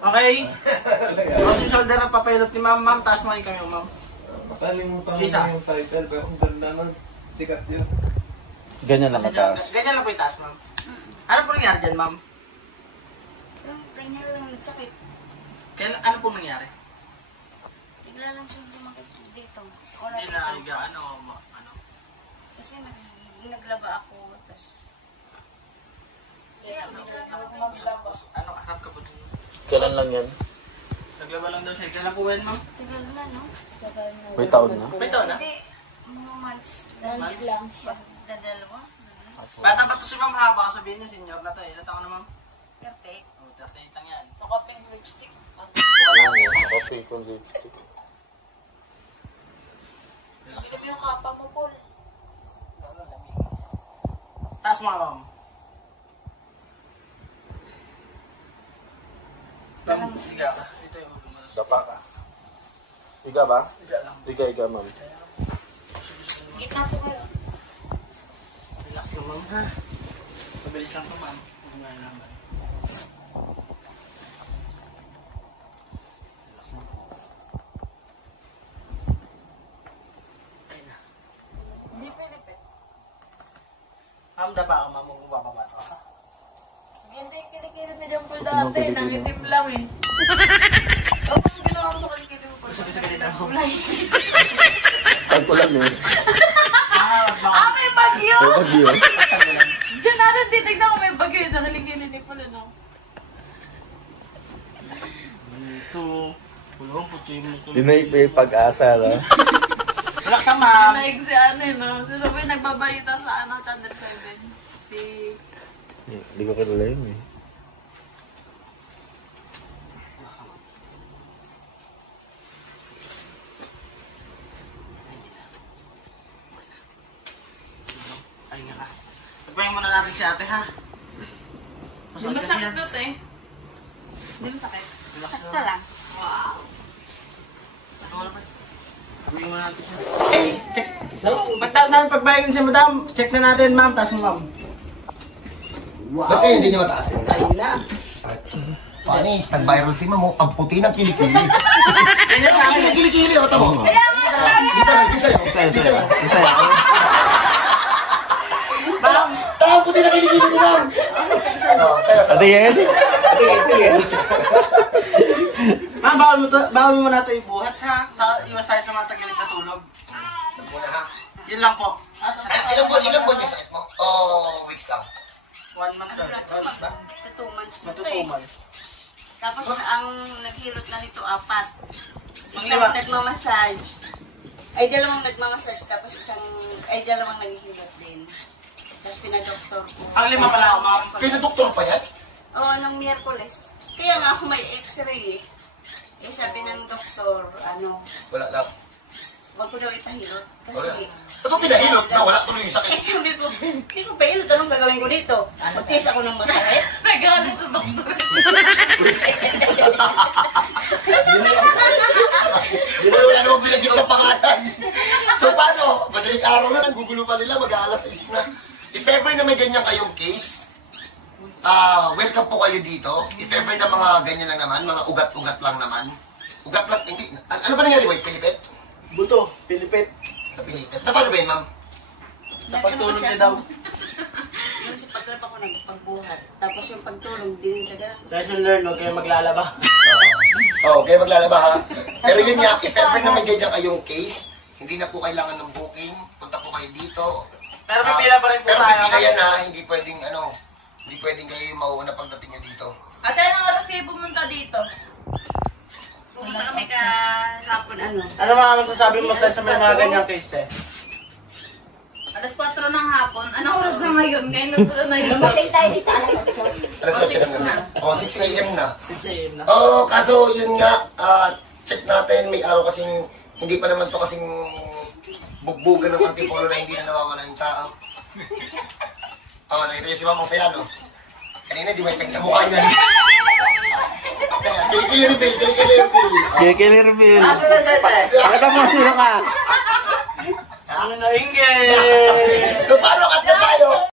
Okay. Cross yung shoulder ang papilot ni ma'am. Ma'am, taas mo rin kami, ma'am. Makalimutan mo na yung title, pero ang ganda nun. Sikat yun. Ganyan lang mataas. Ganyan lang po yung taas, ma'am. Ano po nangyari dyan, ma'am? Ganyan lang nagsakit. Ano po nangyari? Bigla lang siya sumakit dito. Hindi na, ano? Kasi naglaba ako. Tapos... Kaya bigla na ako maglaba. Ano, harap ka po dun? Kailan lang yan? Naglaba lang daw siya. Kailan po yan, ma'am? Tagal na, no? Tagal na. May taon na? May taon na? Hindi. Mga months lang siya. Dadalawa. Bata pa to si ma'am ha? Baka sabihin niyo, senior na to eh. Ilan taon na, ma'am? 38. Oh, 38 lang yan. Nakaping lipstick. Okay, kung lipstick. Sabi yung kapa mo, Paul. Taas mo nga, ma'am. Ma'am, higa ka. Dito yung ulo mo. Dapa ka. Higa ba? Higa lang. Higa, ma'am. Gitna po kayo. Relax lang, ma'am ha. Mabilis lang po, ma'am. Huwag lang, ma'am. Relax lang po. Ayun na. Hindi pinipit. Ma'am, dapa ka, ma'am. Huwag mo bababa ka. Ganda yung kilikili ni John Paul dati. Nangitim lang eh. Ano yung ginawa ko sa kilikili mo, Paul? Sa ganito mo. Tag ko lang eh. Ah, may bagyo! May bagyo. Diyan natin titignan kung may bagyo sa kilikili ni Paul, ano? Ito. Kulong, puti mo. Dinay pa yung pag-asa, no? Relax lang, ma'am. Like si ano, no? Si Sabi nagbabalita sa ano, Channel 7. Si... Hindi ko kilala yun eh. Ay nga ka. Pagpahin muna natin si ate, ha? Hindi mo sakit doon eh. Hindi mo sakit. Relax Sakta lang. lang. Wow. Pagpahin muna natin siya. Hey, check. So, pagtaas namin pagbayagan si madam, check na natin, ma'am. Taas mo, ma'am. Wow. Ba't kayo hindi niya mataas yun? Ayun na. Panis, nag-viral si Mamo. Ang puti ng kilikili. Kanya sa akin. Ang kilikili, o tamo. Kaya nga! Isa yun. Ma'am, Ang puti ng kilikili mo, ma'am. Sayo. Ate yan? Tingin. ma'am, bawal mo na ito ibuhat, ha? Iwas tayo sa mga tagilig na tulog. Muna ha. Yun lang po. Ilang buwan yung sakit mo? Oh, weeks lang. 1 month daw. Ito 2 months na Magto to 2 eh. months. Tapos ang naghilot na nito 4. Ang Isang lima. nagmamassage. Ay, dalawang nagmamassage. Tapos dalawang naghihilot din. Tapos pinadoktor ko. Ang 5 pala ako, ma'am. Pinadoktor pa yan? Oo, nung Miyerkules. Kaya nga ako may x-ray eh. Eh sabi ng doktor, Wala lang. wag ko daw ipahilot. Kasi, Ba't mo pinahilot na wala tuloy yung sakit? eh sabi ko, hindi ko pahilot. Anong gagawin ko dito? Magtiis ako ng masakit? Nagalit sa doktor. Yun na wala namang binagit na pangalan. So paano? Madaling araw na, nagugulo pa nila, mag-aalas 6 na. If ever na may ganyan kayong case, welcome po kayo dito. If ever na mga ganyan lang naman, mga ugat-ugat lang naman. Ugat lang, hindi. Ano ba nangyari, White? Pilipit? Buto, pilipit. Sa pilipit. Na paano ba yun, ma'am? Sa pagtulog niya daw. Yung sa pagtrap ako nagpagbuhat. Tapos yung pagtulog, din taga. Lesson learned, huwag kayo maglalaba. Oo, kaya maglalaba ha. Pero yun nga, if ever na may ganyan kayong case, hindi na po kailangan ng booking. Punta po kayo dito. Pero pipila pa rin po Pero tayo. pipila yan ha, hindi pwedeng kayo mauuna pagdating nyo dito. Ate, anong oras kayo pumunta dito? Pumunta kami kahapon Ano mga masasabi mo tayo sa may mga ganyang case, te? Alas 4 ng hapon. Anong oras na ngayon? Ngayon na yun. Bakit tayo dito? Alas 8 na. O, 6 a.m. na. 6 a.m. na. Oo, kaso yun nga, check natin, may araw kasing, hindi pa naman to kasing bugbugan ng antipolo na hindi na nawawala yung tao. Oo, nakita niyo si Mamang Saya, no? Kanina, di may pekta mukha niya. Kilikili reveal, kilikili reveal. Kikili reveal. Asa na siya, te? Pakita mo, sino ka? Ano na, Inge? So, paano kat na tayo?